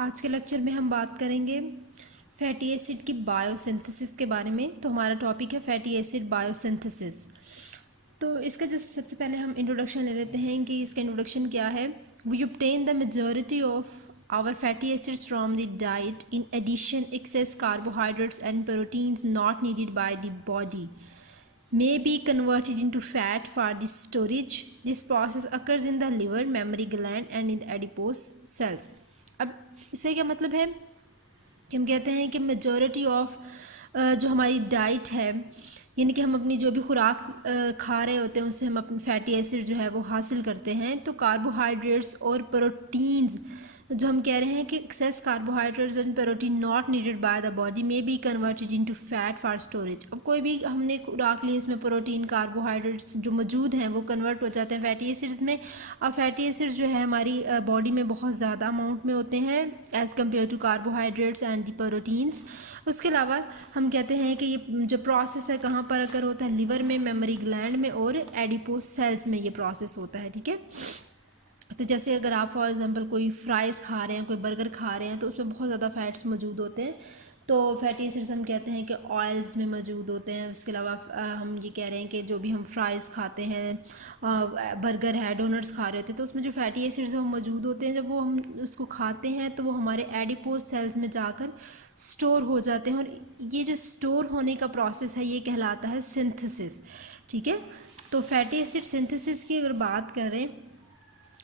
आज के लेक्चर में हम बात करेंगे फैटी एसिड की बायोसिंथेसिस के बारे में। तो हमारा टॉपिक है फैटी एसिड बायोसिंथेसिस। तो इसका जो सबसे पहले हम इंट्रोडक्शन ले लेते हैं कि इसका इंट्रोडक्शन क्या है। We obtain the majority of our fatty acids from the diet. In addition, excess carbohydrates and proteins not needed by the body may be converted into fat for the storage. This process occurs in the liver, mammary gland and in the adipose cells. अब इससे क्या मतलब है कि हम कहते हैं कि मेजॉरिटी ऑफ जो हमारी डाइट है, यानी कि हम अपनी जो भी खुराक खा रहे होते हैं उससे हम अपनी फैटी एसिड जो है वो हासिल करते हैं। तो कार्बोहाइड्रेट्स और प्रोटीन्स जो हम कह रहे हैं कि excess carbohydrates and protein not needed by the body में be converted into fat for storage. अब कोई भी हमने खुराक ली उसमें प्रोटीन कार्बोहाइड्रेट्स जो मौजूद हैं वो कन्वर्ट हो जाते हैं फैटी एसिड्स में। अब फैटी एसिड्स जो है हमारी बॉडी में बहुत ज़्यादा अमाउंट में होते हैं as compare to carbohydrates and the proteins. उसके अलावा हम कहते हैं कि ये जो प्रोसेस है कहाँ पर अगर होता है, लिवर में, मेमोरी ग्लैंड में और एडिपोज सेल्स में ये प्रोसेस होता है। ठीक है, तो जैसे अगर आप फॉर एग्जांपल कोई फ्राइज़ खा रहे हैं, कोई बर्गर खा रहे हैं, तो उसमें बहुत ज़्यादा फैट्स मौजूद होते हैं। तो फैटी एसिड्स हम कहते हैं कि ऑयल्स में मौजूद होते हैं। उसके अलावा हम ये कह रहे हैं कि जो भी हम फ्राइज़ खाते हैं, बर्गर है, डोनट्स खा रहे होते हैं, तो उसमें जो फैटी एसिड्स वो मौजूद होते हैं, जब वो हम उसको खाते हैं तो वो हमारे एडिपोज सेल्स में जाकर स्टोर हो जाते हैं। और ये जो स्टोर होने का प्रोसेस है ये कहलाता है सिंथेसिस। ठीक है, तो फैटी एसिड सिंथेसिस की अगर बात करें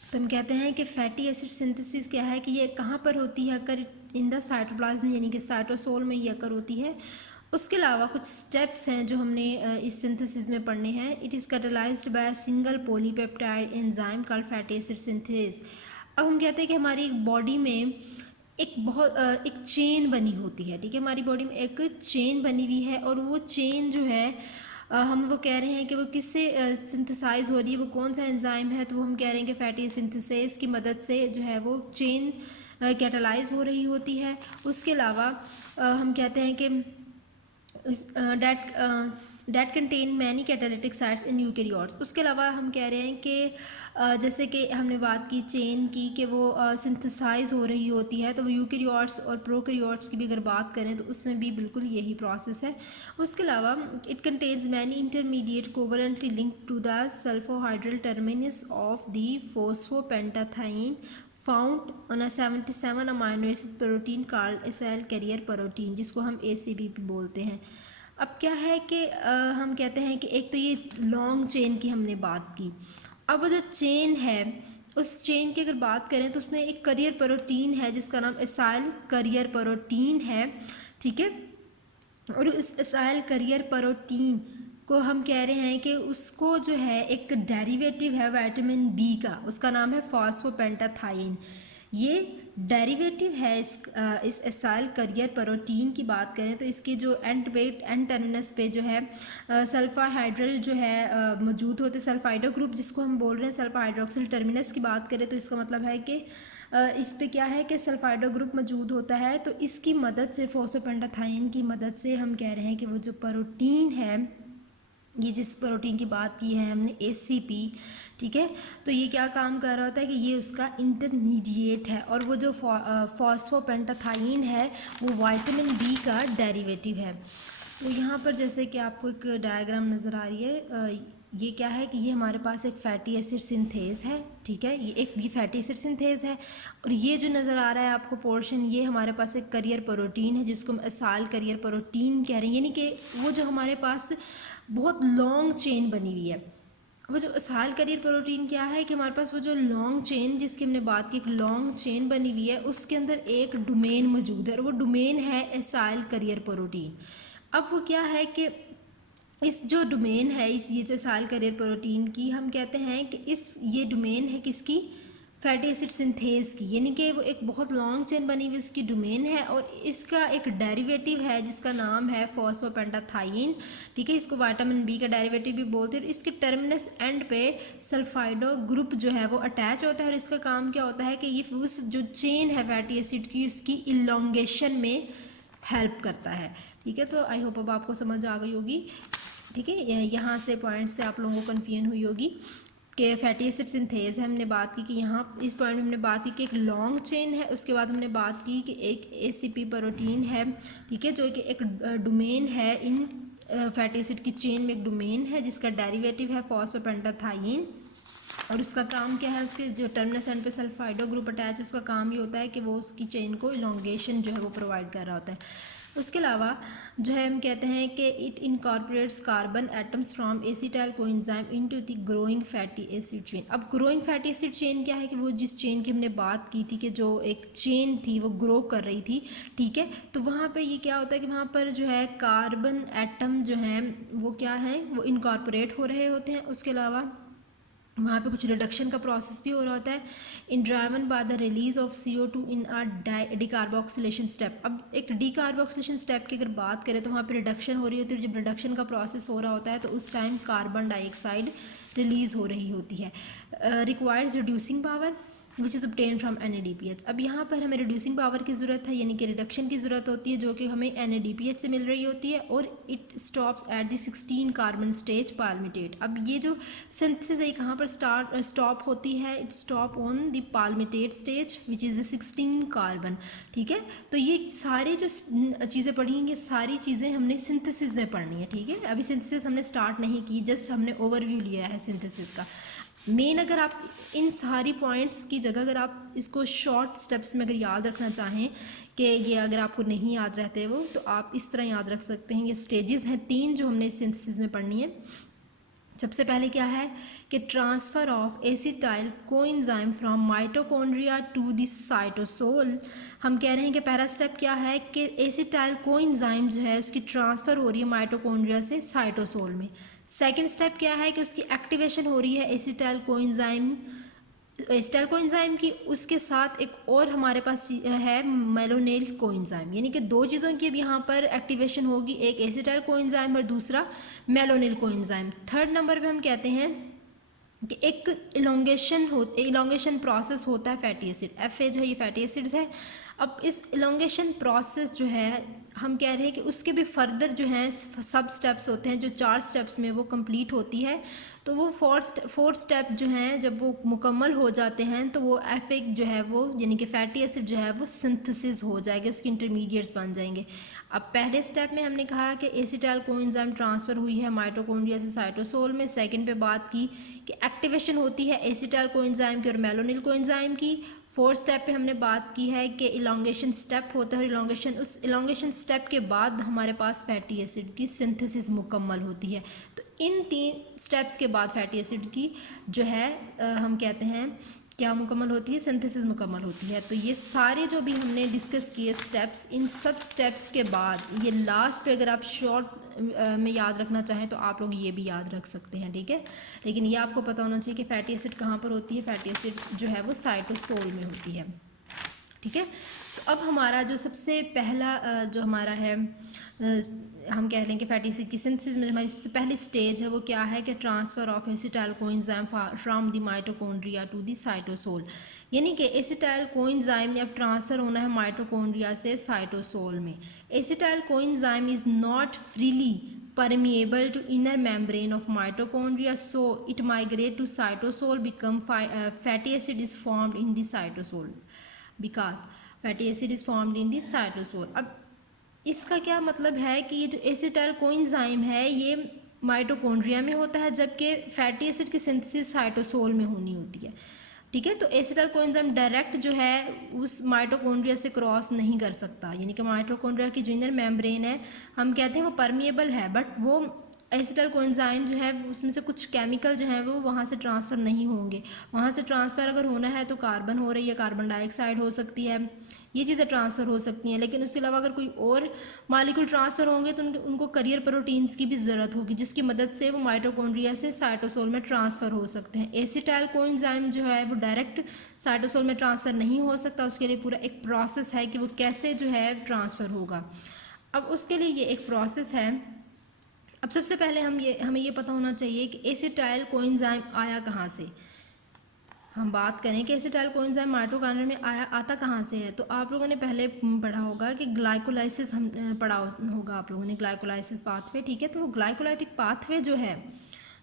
तो हम कहते हैं कि फैटी एसिड सिंथेसिस क्या है कि ये कहाँ पर होती है, अकर इन द साइटोप्लाज्म यानी कि साइटोसोल में ये अकर होती है। उसके अलावा कुछ स्टेप्स हैं जो हमने इस सिंथेसिस में पढ़ने हैं। It is catalysed by single polypeptide enzyme called fatty acid synthase. अब हम कहते हैं कि हमारी बॉडी में एक चेन बनी होती है। ठीक है, हमारी बॉडी में एक चेन बनी हुई है और वो चेन जो है हम वो कह रहे हैं कि वो किससे सिंथेसाइज हो रही है, वो कौन सा एंजाइम है, तो वो हम कह रहे हैं कि फैटी सिंथेसिस की मदद से जो है वो चेन कैटलाइज हो रही होती है। उसके अलावा हम कहते हैं कि that contain many catalytic sites in eukaryotes. उसके अलावा हम कह रहे हैं कि जैसे कि हमने बात की चेन की कि वो सिंथेसाइज हो रही होती है, तो वो यूकेरियोट्स और प्रोकैरियोट्स की भी अगर बात करें तो उसमें भी बिल्कुल यही प्रोसेस है। उसके अलावा it contains many intermediate covalently linked to the sulfhydryl terminus of the phosphopantetheine found on a 77 amino acid protein called acyl carrier protein, जिसको हम ACP बोलते हैं। अब क्या है कि हम कहते हैं कि एक तो ये लॉन्ग चेन की हमने बात की। अब वो जो चेन है उस चेन की अगर बात करें तो उसमें एक करियर प्रोटीन है जिसका नाम एसाइल करियर प्रोटीन है। ठीक है, और इस एसाइल करियर प्रोटीन को हम कह रहे हैं कि उसको जो है एक डेरिवेटिव है विटामिन बी का, उसका नाम है फॉस्फोपेंटाथाइन। ये डेरिवेटिव है इस एसाइल करियर प्रोटीन की बात करें तो इसके जो एंड टर्मिनस पे जो है सल्फाहाइड्रल जो है मौजूद होते, सल्फाइडो ग्रुप जिसको हम बोल रहे हैं, सल्फा हाइड्रोक्सिल टर्मिनस की बात करें तो इसका मतलब है कि इस पे क्या है कि सल्फाइडो ग्रुप मौजूद होता है। तो इसकी मदद से फॉस्फोपेंटाथाइन की मदद से हम कह रहे हैं कि वो जो प्रोटीन है, ये जिस प्रोटीन की बात की है हमने ACP, ठीक है, तो ये क्या काम कर रहा होता है कि ये उसका इंटरमीडिएट है और वो जो फॉस्फोपेंटाथाइन है वो विटामिन बी का डेरिवेटिव है। तो यहाँ पर जैसे कि आपको एक डायग्राम नज़र आ रही है, ये क्या है कि ये हमारे पास एक फैटी एसिड सिंथेज है। ठीक है, ये फैटी एसिड सिंथेज है और ये जो नज़र आ रहा है आपको पोर्शन, ये हमारे पास एक करियर प्रोटीन है जिसको हम एसाइल करियर प्रोटीन कह रहे हैं। यानी कि वो जो हमारे पास बहुत लॉन्ग चेन बनी हुई है, वो जो एसाइल करियर प्रोटीन क्या है कि हमारे पास वो जो लॉन्ग चेन जिसकी हमने बात की, एक लॉन्ग चेन बनी हुई है, उसके अंदर एक डोमेन मौजूद है और वो डोमेन है एसाइल करियर प्रोटीन। अब वो क्या है कि इस जो डोमेन है, ये जो एसाइल करियर प्रोटीन की, हम कहते हैं कि ये डोमेन है किसकी, फैटी एसिड सिंथेज की, यानी कि वो एक बहुत लॉन्ग चेन बनी हुई उसकी डोमेन है और इसका एक डेरिवेटिव है जिसका नाम है फॉस्फोपेंटाथाइन। ठीक है, इसको विटामिन बी का डेरिवेटिव भी बोलते हैं। और इसके टर्मिनस एंड पे सल्फाइडो ग्रुप जो है वो अटैच होता है और इसका काम क्या होता है कि ये उस जो चेन है फैटी एसिड की उसकी इलोंगेशन में हेल्प करता है। ठीक है, तो आई होप अब आपको समझ आ गई होगी। ठीक है, यहाँ से पॉइंट से आप लोगों को कन्फ्यूजन हुई होगी। कि फैटी एसिड सिंथेज है, हमने बात की कि यहाँ इस पॉइंट में हमने बात की कि एक लॉन्ग चेन है, उसके बाद हमने बात की कि एक एसीपी प्रोटीन है, ठीक है, जो कि एक डोमेन है इन फैटी एसिड की चेन में, एक डोमेन है जिसका डेरिवेटिव है फॉस्फोपेंटाथाइन, और उसका काम क्या है, उसके जो टर्मिनस एंड पे सल्फाइडो ग्रुप अटैच है उसका काम ये होता है कि वो उसकी चेन को इलोंगेशन जो है वो प्रोवाइड कर रहा होता है। उसके अलावा जो है हम कहते हैं कि it incorporates carbon atoms from acetyl coenzyme into the growing fatty acid chain. अब ग्रोइंग फैटी एसिड चेन क्या है कि वो जिस चेन की हमने बात की थी कि जो एक चेन थी वो ग्रो कर रही थी, ठीक है, तो वहाँ पे ये क्या होता है कि वहाँ पर जो है कार्बन एटम जो हैं वो क्या है, वो इनकॉर्पोरेट हो रहे होते हैं। उसके अलावा वहाँ पे कुछ रिडक्शन का प्रोसेस भी हो रहा होता है, in driven by the release of CO2 in a decarboxylation step. अब एक डिकार्बोक्सिलेशन स्टेप की अगर बात करें तो वहाँ पे रिडक्शन हो रही होती है, जब रिडक्शन का प्रोसेस हो रहा होता है तो उस टाइम कार्बन डाइऑक्साइड रिलीज हो रही होती है। Requires reducing power which is obtained from NADPH। अब यहाँ पर हमें रिड्यूसिंग पावर की ज़रूरत है, यानी कि रिडक्शन की ज़रूरत होती है, जो कि हमें NADPH से मिल रही होती है, और it stops at the 16 carbon stage palmitate. अब ये जो सिंथेसिस है कहाँ पर स्टॉप होती है, it stop on the palmitate stage which is the 16 carbon, ठीक है। तो ये सारी जो चीज़ें पढ़ी हैं ये सारी चीज़ें हमने सिंथेसिस में पढ़नी है, ठीक है। अभी सिंथेसिस हमने स्टार्ट नहीं की, जस्ट हमने ओवरव्यू लिया है सिंथेसिस का। मेन अगर आप इन सारी पॉइंट्स की जगह अगर आप इसको शॉर्ट स्टेप्स में अगर याद रखना चाहें कि ये अगर आपको नहीं याद रहते वो, तो आप इस तरह याद रख सकते हैं। ये स्टेजेस हैं 3 जो हमने सिंथेसिस में पढ़नी है। सबसे पहले क्या है कि transfer of acetyl coenzyme from mitochondria to the cytosol. हम कह रहे हैं कि पहला स्टेप क्या है कि एसिटाइल कोएंजाइम जो है उसकी ट्रांसफ़र हो रही है माइटोकॉन्ड्रिया से साइटोसोल में। सेकंड स्टेप क्या है कि उसकी एक्टिवेशन हो रही है एसिटाइल कोएंजाइम की, उसके साथ एक और हमारे पास है मेलोनिल कोएंजाइम, यानी कि 2 चीज़ों की अब यहाँ पर एक्टिवेशन होगी, एक एसिटाइल कोएंजाइम और दूसरा मेलोनिल कोएंजाइम। थर्ड नंबर पे हम कहते हैं कि एक इलोंगेशन प्रोसेस होता है फैटी एसिड, FA जो है ये फैटी एसिड्स है। अब इस इलोंगेशन प्रोसेस जो है हम कह रहे हैं कि उसके भी फर्दर जो हैं सब स्टेप्स होते हैं, जो 4 स्टेप्स में वो कंप्लीट होती है, तो वो फोर्थ स्टेप जो हैं जब वो मुकम्मल हो जाते हैं तो वो FA जो है वो यानी कि फैटी एसिड जो है वो सिंथेसिस हो जाएगी, उसके इंटरमीडिएट्स बन जाएंगे। अब पहले स्टेप में हमने कहा कि एसिटाइल कोएंजाइम ट्रांसफ़र हुई है माइटोकॉन्ड्रिया से साइटोसोल में। सेकंड पे बात की कि एक्टिवेशन होती है एसिटाइल कोएंजाइम की और मेलोनिल कोएंजाइम की। फोर्थ स्टेप पे हमने बात की है कि इलोंगेशन स्टेप होता है, और उस इलोंगेशन स्टेप के बाद हमारे पास फैटी एसिड की सिंथेसिस मुकम्मल होती है। तो इन 3 स्टेप्स के बाद फैटी एसिड की जो है हम कहते हैं क्या मुकम्मल होती है, सिंथेसिस मुकम्मल होती है। तो ये सारे जो भी हमने डिस्कस किए स्टेप्स, इन सब स्टेप्स के बाद ये लास्ट पे अगर आप शॉर्ट में याद रखना चाहें तो आप लोग ये भी याद रख सकते हैं, ठीक है। लेकिन ये आपको पता होना चाहिए कि फैटी एसिड कहाँ पर होती है, फैटी एसिड जो है वो साइटोसोल में होती है, ठीक है। तो अब हमारा जो सबसे पहला जो हमारा है हम कह लें कि फैटी एसिड की सिंथेसिस में हमारी सबसे पहली स्टेज है वो क्या है कि transfer of acetyl coenzyme from the mitochondria to the cytosol, यानी कि एसिटाइल कोएंजाइम ने अब ट्रांसफ़र होना है माइटोकॉन्ड्रिया से साइटोसोल में। Acetyl coenzyme is not freely permeable to inner membrane of mitochondria, so it migrate to cytosol, become fatty acid is formed in the cytosol because fatty acid is formed in the cytosol। अब इसका क्या मतलब है कि ये जो acetyl coenzyme है ये माइटोकॉन्ड्रिया में होता है, जबकि फैटी एसिड की सिंथेसिस साइटोसोल में होनी होती है, ठीक है। तो एसिटाइल कोएंजाइम डायरेक्ट जो है उस माइटोकॉन्ड्रिया से क्रॉस नहीं कर सकता, यानी कि माइटोकॉन्ड्रिया की जो इनर मेम्ब्रेन है हम कहते हैं वो परमिएबल है, बट वो एसिटाइल कोएंजाइम जो है उसमें से कुछ केमिकल जो है वो वहाँ से ट्रांसफ़र नहीं होंगे। वहाँ से ट्रांसफ़र अगर होना है तो कार्बन हो रही है, कार्बन डाइऑक्साइड हो सकती है, ये चीज़ें ट्रांसफ़र हो सकती हैं। लेकिन उसके अलावा अगर कोई और मालिक्यूल ट्रांसफ़र होंगे तो उनको करियर प्रोटीन्स की भी ज़रूरत होगी, जिसकी मदद से वो माइटोकॉन्ड्रिया से साइटोसोल में ट्रांसफ़र हो सकते हैं। एसिटाइल कोएंजाइम जो है वो डायरेक्ट साइटोसोल में ट्रांसफ़र नहीं हो सकता, उसके लिए पूरा एक प्रोसेस है कि वो कैसे जो है ट्रांसफ़र होगा। अब उसके लिए ये एक प्रोसेस है। अब सबसे पहले हमें ये पता होना चाहिए कि एसिटाइल कोएंजाइम आया कहाँ से। हम बात करें कि एसिटाइल कोएंजाइम माइटोकॉन्ड्रिया में आता कहाँ से है, तो आप लोगों ने पहले पढ़ा होगा कि ग्लाइकोलाइसिस हम पढ़ा होगा आप लोगों ने, ग्लाइकोलाइसिस पाथवे, ठीक है। तो वो ग्लाइकोलाइटिक पाथवे जो है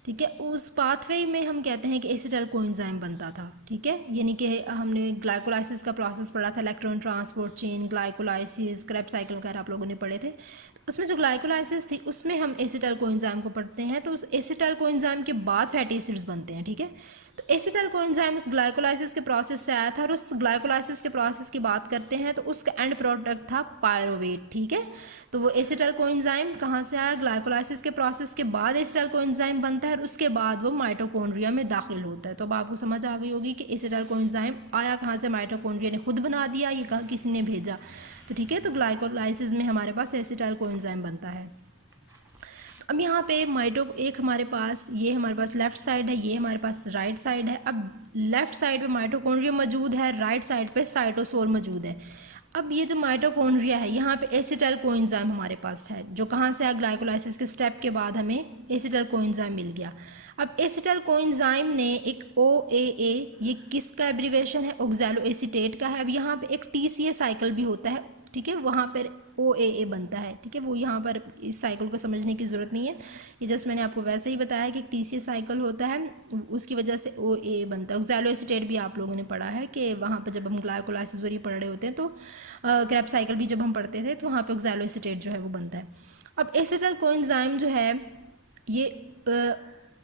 ठीक है। उस पाथवे में हम कहते हैं कि एसिटाइल कोएंजाइम बनता था, ठीक है। यानी कि हमने ग्लाइकोलाइसिस का प्रोसेस पढ़ा था, electron transport chain, glycolysis, Krebs cycle वगैरह आप लोगों ने पढ़े थे। तो उसमें जो ग्लाइकोलाइसिस थी उसमें हम एसिटाइल कोएंजाइम को पढ़ते हैं, तो उस एसिटाइल कोएंजाइम के बाद फैटी एसिड्स बनते हैं, ठीक है। तो एसिटाइल कोएंजाइम उस ग्लाइकोलाइसिस के प्रोसेस से आया था, और उस ग्लाइकोलाइसिस के प्रोसेस की बात करते हैं तो उसका एंड प्रोडक्ट था पायरोवेट, ठीक है। तो वो एसिटाइल कोएंजाइम कहाँ से आया? ग्लाइकोलाइसिस के प्रोसेस के बाद एसिटाइल कोएंजाइम बनता है और उसके बाद वो माइटोकॉन्ड्रिया में दाखिल होता है। तो अब आपको समझ आ गई होगी कि एसिटाइल कोएंजाइम आया कहाँ से, माइटोकॉन्ड्रिया ने खुद बना दिया, ये कहा किसी ने भेजा, तो ठीक है। तो ग्लाइकोलाइसिस में हमारे पास एसिटाइल कोएंजाइम बनता है। अब यहाँ पे एक हमारे पास, ये हमारे पास लेफ्ट साइड है, ये हमारे पास राइट साइड है। अब लेफ्ट साइड पे माइटोकॉन्ड्रिया मौजूद है, राइट साइड पे साइटोसोल मौजूद है। अब ये जो माइटोकॉन्ड्रिया है, यहाँ पे एसिटाइल कोएंजाइम हमारे पास है, जो कहाँ से आया? ग्लाइकोलाइसिस के स्टेप के बाद हमें एसिटाइल कोएंजाइम मिल गया। अब एसिटाइल कोएंजाइम ने एक OAA, ये किसका एब्रीवेशन है? ऑक्सैलो एसीटेट का है। अब यहाँ पे एक TCA साइकिल भी होता है, ठीक है, वहाँ पर OAA बनता है, ठीक है। वो यहाँ पर इस साइकिल को समझने की ज़रूरत नहीं है, ये जस्ट मैंने आपको वैसे ही बताया कि TCA साइकिल होता है, उसकी वजह से OAA बनता है। ऑक्सैलो एसीटेट भी आप लोगों ने पढ़ा है कि वहाँ पर जब हम ग्लाइकोलाइसिस वगैरह पढ़ रहे होते हैं, तो क्रेब्स साइकिल भी जब हम पढ़ते थे तो वहाँ पे ऑक्सैलो एसीटेट जो है वो बनता है। अब एसिटाइल कोएंजाइम जो है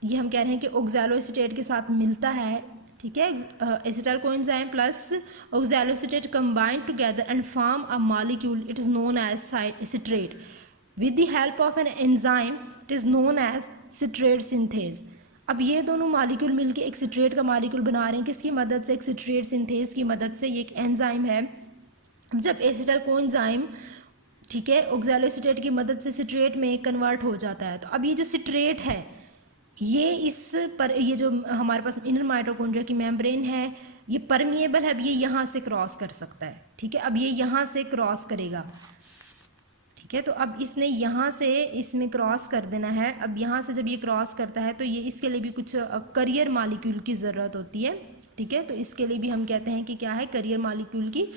ये हम कह रहे हैं कि ऑक्सैलो एसीटेट के साथ मिलता है, ठीक है। Acetyl coenzyme plus oxaloacetate combined together and form a molecule, it is known as citrate. With the help of an enzyme it is known as citrate synthase. अब ये दोनों मॉलिक्यूल मिलके एक सिट्रेट का मॉलिक्यूल बना रहे हैं, किसकी मदद से? एक सिट्रेट सिंथेज की मदद से। ये एक एंजाइम है। जब एसिटाइल कोएंजाइम, ठीक है, ऑक्सैलो एसीटेट की मदद से सिट्रेट में कन्वर्ट हो जाता है, तो अब ये जो सिट्रेट है, ये जो हमारे पास इनर माइटोकॉन्ड्रिया की मेम्ब्रेन है, ये परमिएबल है। अब ये यहाँ से क्रॉस कर सकता है, ठीक है। अब ये यहाँ से क्रॉस करेगा, ठीक है। तो अब इसने यहाँ से इसमें क्रॉस कर देना है। अब यहाँ से जब ये क्रॉस करता है तो ये इसके लिए भी कुछ करियर मॉलिक्यूल की ज़रूरत होती है, ठीक है। तो इसके लिए भी हम कहते हैं कि क्या है? करियर मॉलिक्यूल की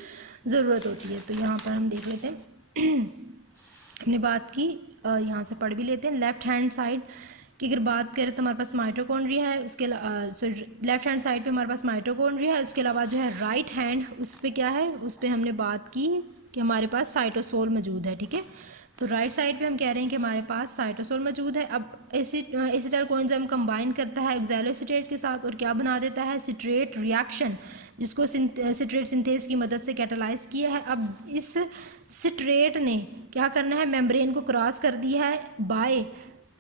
ज़रूरत होती है। तो यहाँ पर हम देख लेते हैं हमने बात की, यहाँ से पढ़ भी लेते हैं। लेफ्ट हैंड साइड की अगर बात करें तो हमारे पास माइटोकॉन्ड्रिया है, उसके लेफ्ट हैंड साइड पे हमारे पास माइटोकॉन्ड्रिया है। उसके अलावा जो है राइट हैंड, उस पर क्या है? उस पर हमने बात की कि हमारे पास साइटोसोल मौजूद है, ठीक है। तो राइट साइड पे हम कह रहे हैं कि हमारे पास साइटोसोल मौजूद है। अब एसिटाइल कोएंजाइम कंबाइन करता है ऑक्सैलो एसीटेट के साथ और क्या बना देता है? सिट्रेट रिएक्शन, जिसको सिट्रेट सिंथेज की मदद से कैटालाइज किया है। अब इस सिट्रेट ने क्या करना है? मेम्ब्रेन को क्रॉस कर दिया है by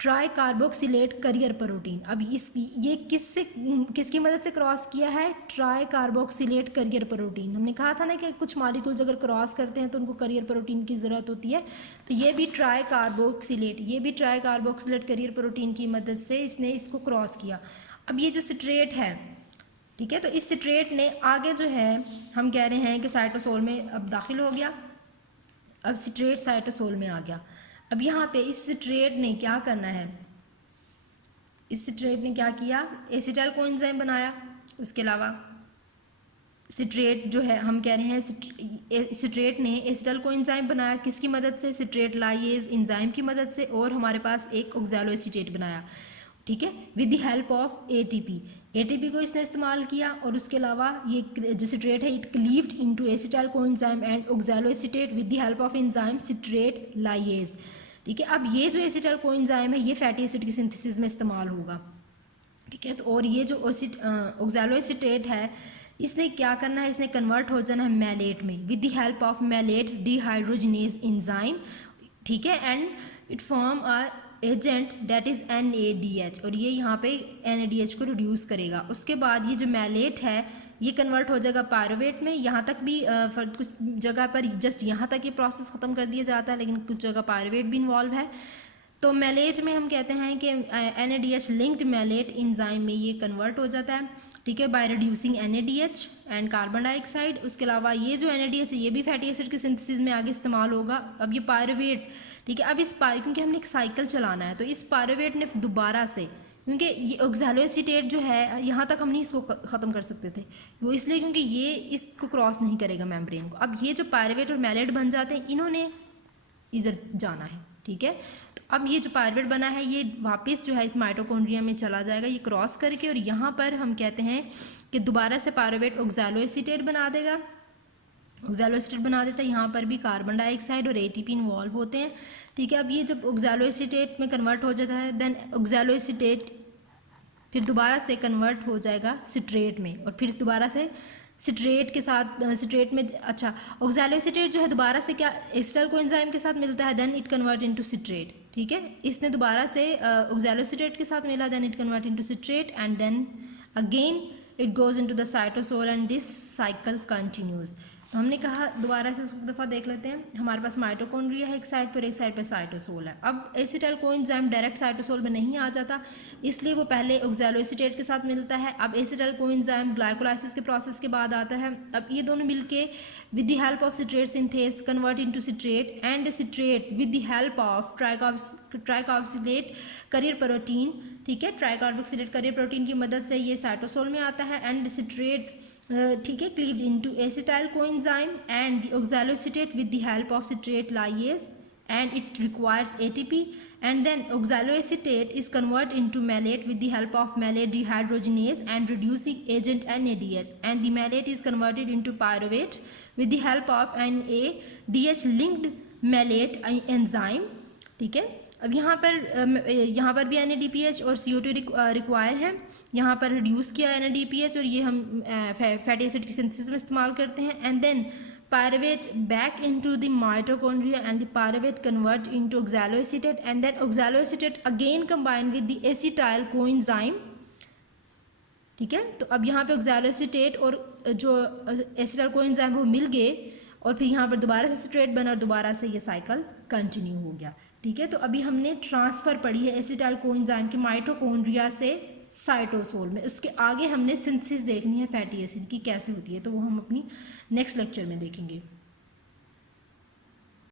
tricarboxylate carrier protein. अब ये किसकी मदद से क्रॉस किया है? Tricarboxylate carrier protein. हमने कहा था ना कि कुछ मॉलिक्यूल्स अगर क्रॉस करते हैं तो उनको करियर प्रोटीन की ज़रूरत होती है, तो ये भी ट्राई कार्बोक्सिलेट करियर प्रोटीन की मदद से इसने इसको क्रॉस किया। अब ये जो सिट्रेट है, ठीक है, तो इस सिट्रेट ने आगे जो है हम कह रहे हैं कि साइटोसोल में अब दाखिल हो गया। अब सिट्रेट साइटोसोल में आ गया। अब यहाँ पे इस सिट्रेट ने क्या करना है? इस सिट्रेट ने क्या किया? एसिटाइल कोएंजाइम बनाया। उसके अलावा सिट्रेट जो है हम कह रहे हैं सिट्रेट ने एसिटाइल कोएंजाइम बनाया, किसकी मदद से? सिट्रेट लाइएज एंजाइम की मदद से। और हमारे पास एक ऑक्सैलो एसीटेट बनाया, ठीक है, with the help of ATP को इसने इस्तेमाल किया। और उसके अलावा ये जो सिट्रेट है it cleaved into acetyl coenzyme and oxalo acetate with the help of enzyme citrate lyase, ठीक है। अब ये जो एसिटाइल कोएंजाइम है ये फैटी एसिड की सिंथेसिस में इस्तेमाल होगा, ठीक है। तो और ये जो ऑक्सैलो एसीटेट है इसने क्या करना है? इसने कन्वर्ट हो जाना है मैलेट में with the help of malate dehydrogenase enzyme, ठीक है। And it form a agent that is NADH, और ये यहाँ पे NADH को रिड्यूस करेगा। उसके बाद ये जो मैलेट है ये कन्वर्ट हो जाएगा पायरुवेट में। यहाँ तक भी कुछ जगह पर जस्ट यहाँ तक ये प्रोसेस ख़त्म कर दिया जाता है, लेकिन कुछ जगह पायरुवेट भी इन्वॉल्व है। तो मैलेट में हम कहते हैं कि NADH लिंक्ड मैलेट एंजाइम में ये कन्वर्ट हो जाता है, ठीक है, by reducing NADH and carbon dioxide. उसके अलावा ये जो NADH है ये भी फैटी एसिड की सिंथेसिस में आगे इस्तेमाल होगा। अब ये पायरुवेट, ठीक है, अब क्योंकि हमने एक साइकिल चलाना है तो इस पायरुवेट ने दोबारा से, क्योंकि ये ऑक्सैलो एसीटेट जो है यहाँ तक हम नहीं इसको ख़त्म कर सकते थे, वो इसलिए क्योंकि ये इसको क्रॉस नहीं करेगा मेम्ब्रेन को। अब ये जो पायरुवेट और मैलेट बन जाते हैं इन्होंने इधर जाना है, ठीक है। तो अब ये जो पायरुवेट बना है ये वापस जो है इस माइटोकॉन्ड्रिया में चला जाएगा, ये क्रॉस करके, और यहाँ पर हम कहते हैं कि दोबारा से पायरुवेट ऑक्सैलोएसीटेट बना देगा, ऑक्सैलोएसीटेट बना देता है। यहाँ पर भी कार्बन डाइऑक्साइड और एटीपी इन्वॉल्व होते हैं, ठीक है। अब ये जब ऑक्सैलोएसीटेट में कन्वर्ट हो जाता है, देन ऑक्सैलोएसीटेट फिर दोबारा से कन्वर्ट हो जाएगा सिट्रेट में, और फिर दोबारा से सिट्रेट के साथ सिट्रेट में, अच्छा, ऑक्सैलोएसीटेट जो है दोबारा से क्या एसिटाइल कोएंजाइम के साथ मिलता है, then it convert into citrate, ठीक है। इसने दोबारा से ऑक्सैलोएसीटेट के साथ मिला, then it convert into citrate, and then again it goes into the cytosol and this cycle continues. तो हमने कहा दोबारा से एक दफ़ा देख लेते हैं। हमारे पास माइटोकॉन्ड्रिया है एक साइड पर, एक साइड पर साइटोसोल है। अब एसिटाइल कोएंजाइम डायरेक्ट साइटोसोल में नहीं आ जाता, इसलिए वो पहले ऑक्सैलोएसीटेट के साथ मिलता है। अब एसिटाइल कोएंजाइम ग्लाइकोलाइसिस के प्रोसेस के बाद आता है। अब ये दोनों मिलके with the help of citrate synthase convert into citrate, and citrate with the help of tricarboxylate carrier protein, ठीक है, ट्राइकार्बोक्सिलेट करियर प्रोटीन की मदद से ये साइटोसोल में आता है, एंड सिट्रेट, ठीक है, cleaved into acetyl coenzyme and the oxaloacetate with the help of citrate lyase, and it requires ATP, and then oxaloacetate is converted into malate with the help of malate dehydrogenase and reducing agent NADH, and the malate is converted into pyruvate with the help of an ADH linked malate enzyme, ठीक है। अब यहाँ पर भी NADPH और CO2 require है। यहाँ पर रिड्यूस किया NADPH, और ये हम फैटी एसिड की सिंथेसिस में इस्तेमाल करते हैं, and then pyruvate back into the mitochondria, and the pyruvate convert into oxaloacetate, and then oxaloacetate again combined with the acetyl coenzyme, ठीक है। तो अब यहाँ पे oxaloacetate और जो acetyl coenzyme वो मिल गए, और फिर यहाँ पर दोबारा से सिट्रेट बना और दोबारा से ये साइकिल कंटिन्यू हो गया, ठीक है। तो अभी हमने ट्रांसफ़र पढ़ी है एसिटाइल कोएंजाइम की माइटोकॉन्ड्रिया से साइटोसोल में। उसके आगे हमने सिंथेसिस देखनी है फैटी एसिड की कैसे होती है, तो वो हम अपनी नेक्स्ट लेक्चर में देखेंगे।